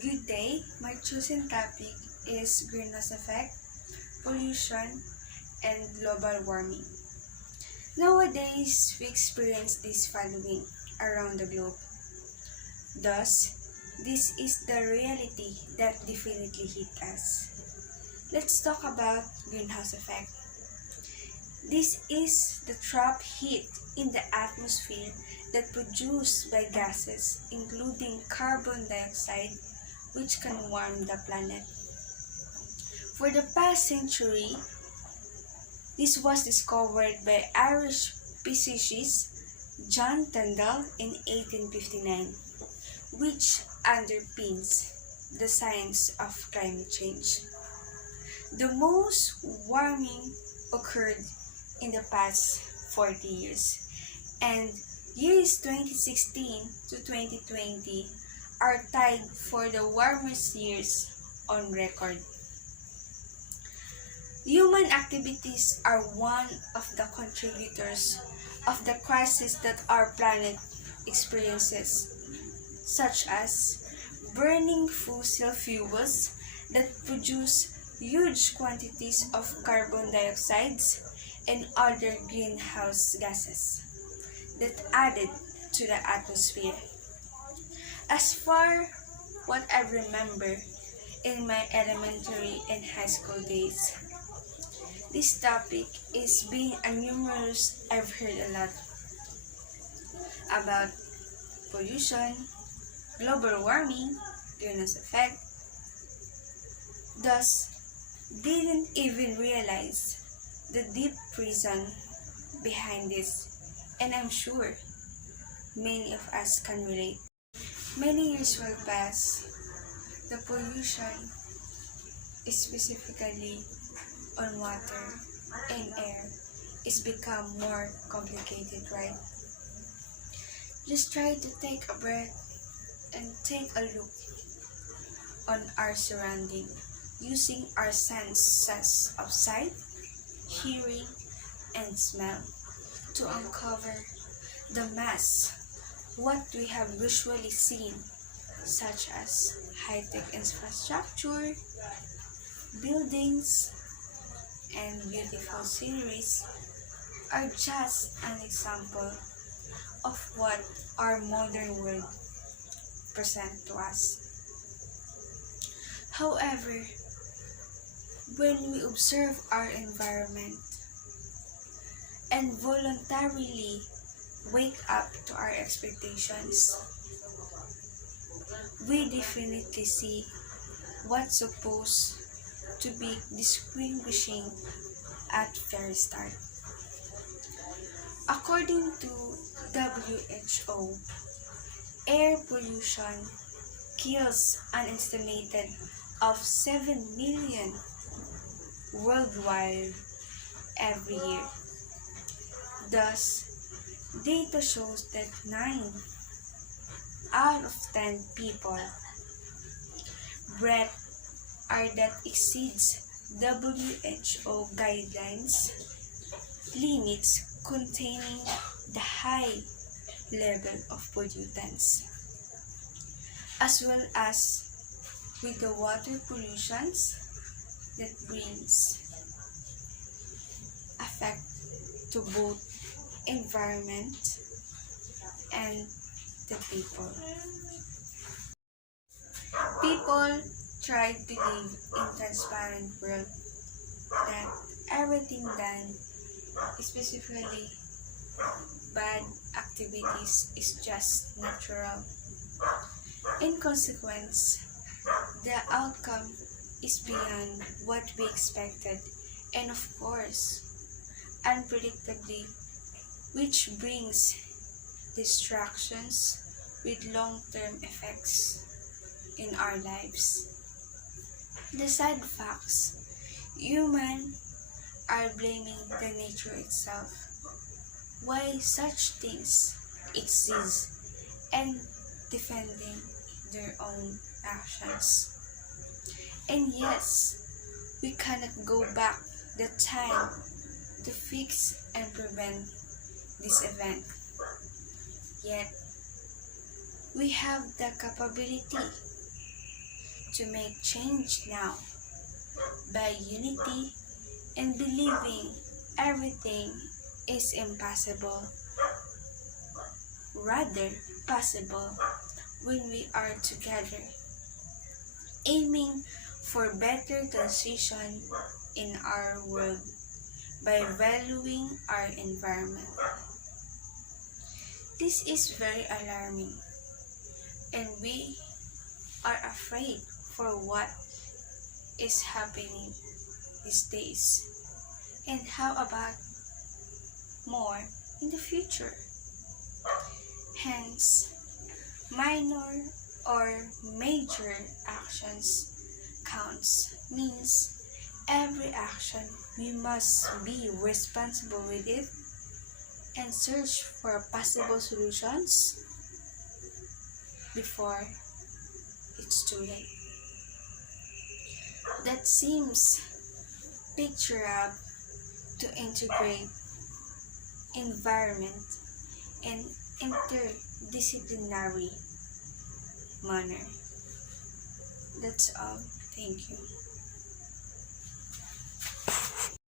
Good day, my chosen topic is greenhouse effect, pollution, and global warming. Nowadays, we experience this following around the globe. Thus, this is the reality that definitely hit us. Let's talk about greenhouse effect. This is the trapped heat in the atmosphere that produced by gases including carbon dioxide which can warm the planet. For the past century, this was discovered by Irish physicist John Tyndall in 1859, which underpins the science of climate change. The most warming occurred in the past 40 years, and years 2016 to 2020 are tied for the warmest years on record. Human activities are one of the contributors of the crisis that our planet experiences, such as burning fossil fuels that produce huge quantities of carbon dioxide and other greenhouse gases that added to the atmosphere. As far what I remember in my elementary and high school days, this topic is being a numerous. I've heard a lot about pollution, global warming, greenhouse effect. Thus, didn't even realize the deep reason behind this, and I'm sure many of us can relate. Many years will pass, the pollution, specifically on water and air, is become more complicated, right? Just try to take a breath and take a look on our surrounding using our senses of sight, hearing, and smell to uncover the mess what we have usually seen, such as high-tech infrastructure, buildings, and beautiful sceneries are just an example of what our modern world presents to us. However, when we observe our environment and voluntarily wake up to our expectations, we definitely see what's supposed to be distinguishing at very start. According to WHO, air pollution kills an estimated of 7 million worldwide every year. Thus, data shows that 9 out of 10 people breathe air that exceeds WHO guidelines limits containing the high level of pollutants, as well as with the water pollutions that brings effect to both environment and the people. People try to live in transparent world that everything done, specifically bad activities, is just natural. In consequence, the outcome is beyond what we expected and of course, unpredictably, which brings distractions with long-term effects in our lives. The sad facts, humans are blaming the nature itself, why such things exist, and defending their own actions. And yes, we cannot go back the time to fix and prevent this event. Yet, we have the capability to make change now by unity and believing everything is impossible, rather possible when we are together, aiming for better transition in our world by valuing our environment. This is very alarming, and we are afraid for what is happening these days. And how about more in the future? Hence, minor or major actions counts means every action we must be responsible with it and search for possible solutions before it's too late. That seems picture up to integrate environment and interdisciplinary manner. That's all. Thank you.